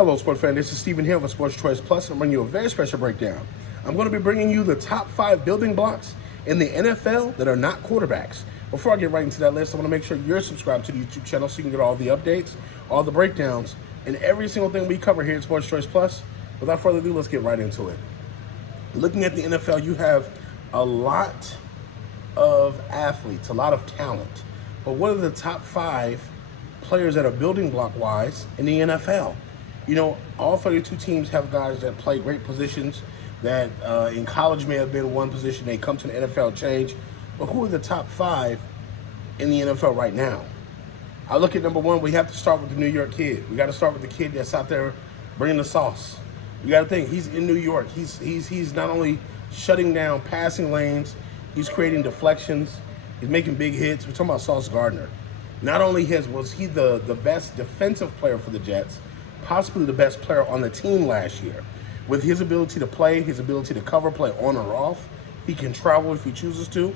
Hello, sports fan. This is Steven here with Sports Choice Plus. I'm bringing you a very special breakdown. I'm going to be bringing you the top 5 building blocks in the NFL that are not quarterbacks. Before I get right into that list, I want to make sure you're subscribed to the YouTube channel so you can get all the updates, all the breakdowns, and every single thing we cover here at Sports Choice Plus. Without further ado, let's get right into it. Looking at the NFL, you have a lot of athletes, a lot of talent. But what are the top 5 players that are building block-wise in the NFL? You know, all 32 teams have guys that play great positions that in college may have been one position. They come to the NFL change. But who are the top 5 in the NFL right now? I look at number 1, we have to start with the New York kid. We got to start with the kid that's out there bringing the sauce. You got to think, he's in New York. He's not only shutting down passing lanes, he's creating deflections. He's making big hits. We're talking about Sauce Gardner. Not only was he the best defensive player for the Jets, possibly the best player on the team last year. With his ability to play, his ability to cover, play on or off, he can travel if he chooses to.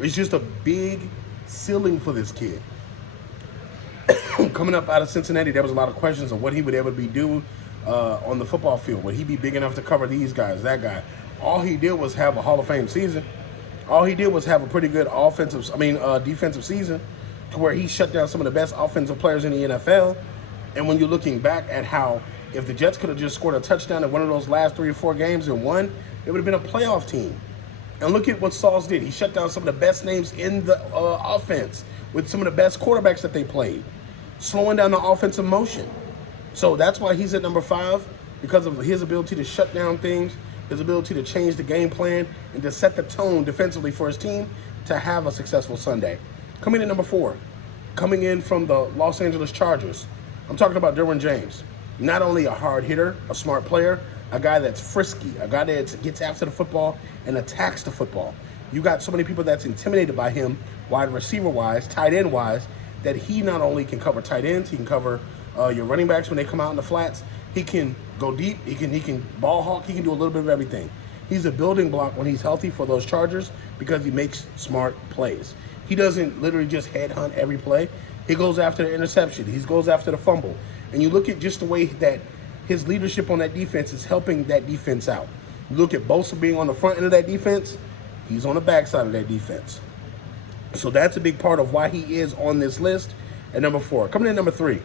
It's just a big ceiling for this kid. Coming up out of Cincinnati, there was a lot of questions of what he would ever be do on the football field. Would he be big enough to cover these guys, that guy? All he did was have a Hall of Fame season. All he did was have a pretty good defensive season to where he shut down some of the best offensive players in the NFL. And when you're looking back at how, if the Jets could have just scored a touchdown in one of those last 3 or 4 games and won, it would have been a playoff team. And look at what Sauce did. He shut down some of the best names in the offense with some of the best quarterbacks that they played, slowing down the offensive motion. So that's why he's at number 5, because of his ability to shut down things, his ability to change the game plan, and to set the tone defensively for his team to have a successful Sunday. Coming in number 4, coming in from the Los Angeles Chargers, I'm talking about Derwin James. Not only a hard hitter, a smart player, a guy that's frisky, a guy that gets after the football and attacks the football. You got so many people that's intimidated by him, wide receiver-wise, tight end-wise, that he not only can cover tight ends, he can cover your running backs when they come out in the flats. He can go deep, he can ball hawk, he can do a little bit of everything. He's a building block when he's healthy for those Chargers because he makes smart plays. He doesn't literally just headhunt every play. He goes after the interception. He goes after the fumble. And you look at just the way that his leadership on that defense is helping that defense out. You look at Bosa being on the front end of that defense, he's on the backside of that defense. So that's a big part of why he is on this list at number 4. Coming in number 3,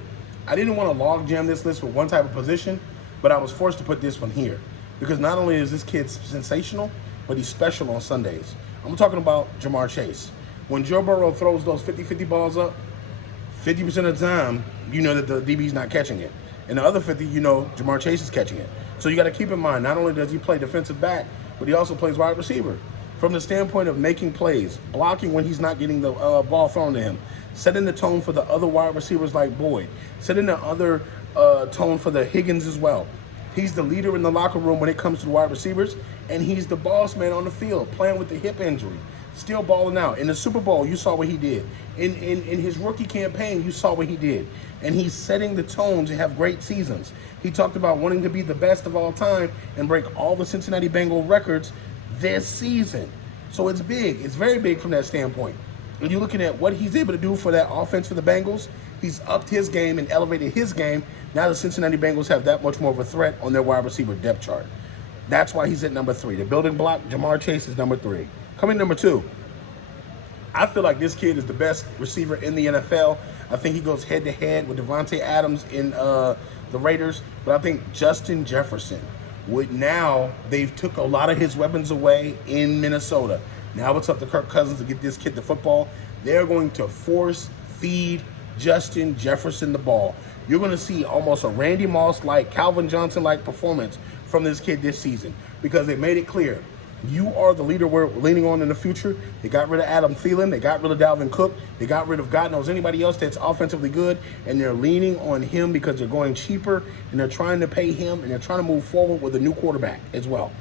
I didn't want to log jam this list with one type of position, but I was forced to put this one here because not only is this kid sensational, but he's special on Sundays. I'm talking about Ja'Marr Chase. When Joe Burrow throws those 50-50 balls up, 50% of the time, you know that the DB's not catching it. And the other 50, you know Ja'Marr Chase is catching it. So you got to keep in mind, not only does he play defensive back, but he also plays wide receiver. From the standpoint of making plays, blocking when he's not getting the ball thrown to him, setting the tone for the other wide receivers like Boyd, setting the other tone for the Higgins as well. He's the leader in the locker room when it comes to the wide receivers, and he's the boss man on the field, playing with the hip injury, still balling out. In the Super Bowl, you saw what he did. In his rookie campaign, you saw what he did. And he's setting the tone to have great seasons. He talked about wanting to be the best of all time and break all the Cincinnati Bengals records this season. So it's big. It's very big from that standpoint. When you're looking at what he's able to do for that offense for the Bengals, he's upped his game and elevated his game. Now the Cincinnati Bengals have that much more of a threat on their wide receiver depth chart. That's why he's at number 3. The building block, Ja'Marr Chase, is number 3. Coming number 2, I feel like this kid is the best receiver in the NFL. I think he goes head-to-head with Devontae Adams in the Raiders. But I think Justin Jefferson they've took a lot of his weapons away in Minnesota. Now it's up to Kirk Cousins to get this kid the football. They're going to force feed Justin Jefferson the ball. You're going to see almost a Randy Moss-like, Calvin Johnson-like performance from this kid this season because they made it clear. You are the leader we're leaning on in the future. They got rid of Adam Thielen. They got rid of Dalvin Cook. They got rid of God knows anybody else that's offensively good. And they're leaning on him because they're going cheaper. And they're trying to pay him. And they're trying to move forward with a new quarterback as well.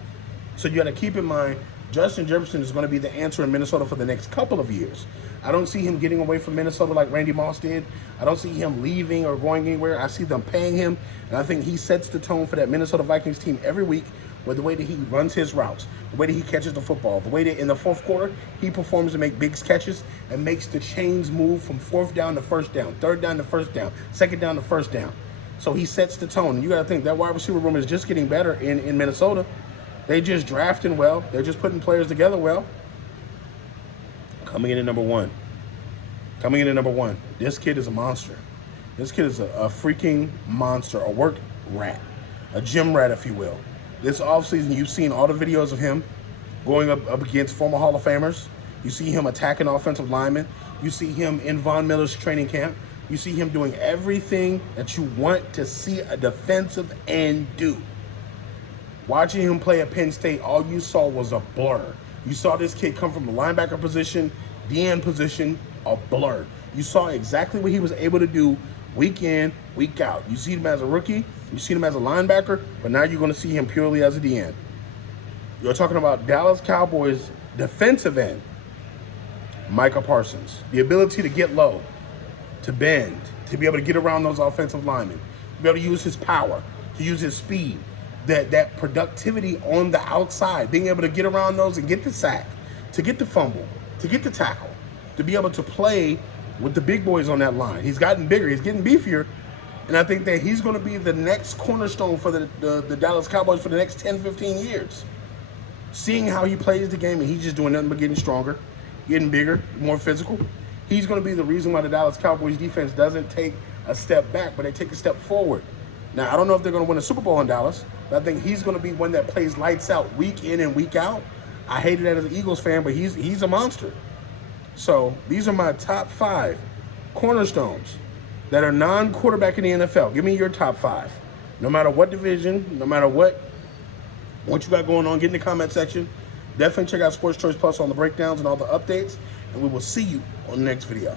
So you got to keep in mind, Justin Jefferson is going to be the answer in Minnesota for the next couple of years. I don't see him getting away from Minnesota like Randy Moss did. I don't see him leaving or going anywhere. I see them paying him. And I think he sets the tone for that Minnesota Vikings team every week with the way that he runs his routes, the way that he catches the football, the way that in the fourth quarter he performs to make big catches and makes the chains move from fourth down to first down, third down to first down, second down to first down. So he sets the tone. You got to think that wide receiver room is just getting better in Minnesota. They just drafting well. They're just putting players together well. Coming in at number one. Coming in at number one. This kid is a monster. This kid is a freaking monster, a work rat, a gym rat, if you will. This offseason, you've seen all the videos of him going up against former Hall of Famers. You see him attacking offensive linemen. You see him in Von Miller's training camp. You see him doing everything that you want to see a defensive end do. Watching him play at Penn State, all you saw was a blur. You saw this kid come from the linebacker position, the end position, a blur. You saw exactly what he was able to do week in, week out. You see him as a rookie, you see him as a linebacker, but now you're going to see him purely as a DN. You're talking about Dallas Cowboys defensive end, Micah Parsons. The ability to get low, to bend, to be able to get around those offensive linemen, to be able to use his power, to use his speed, that productivity on the outside, being able to get around those and get the sack, to get the fumble, to get the tackle, to be able to play with the big boys on that line. He's gotten bigger, he's getting beefier, and I think that he's going to be the next cornerstone for the Dallas Cowboys for the next 10, 15 years. Seeing how he plays the game, and he's just doing nothing but getting stronger, getting bigger, more physical. He's going to be the reason why the Dallas Cowboys defense doesn't take a step back, but they take a step forward. Now, I don't know if they're going to win a Super Bowl in Dallas, but I think he's going to be one that plays lights out week in and week out. I hated that as an Eagles fan, but he's a monster. So these are my top 5 cornerstones that are non-quarterback in the NFL. Give me your top 5. No matter what division, no matter what you got going on, get in the comment section. Definitely check out Sports Choice Plus on the breakdowns and all the updates, and we will see you on the next video.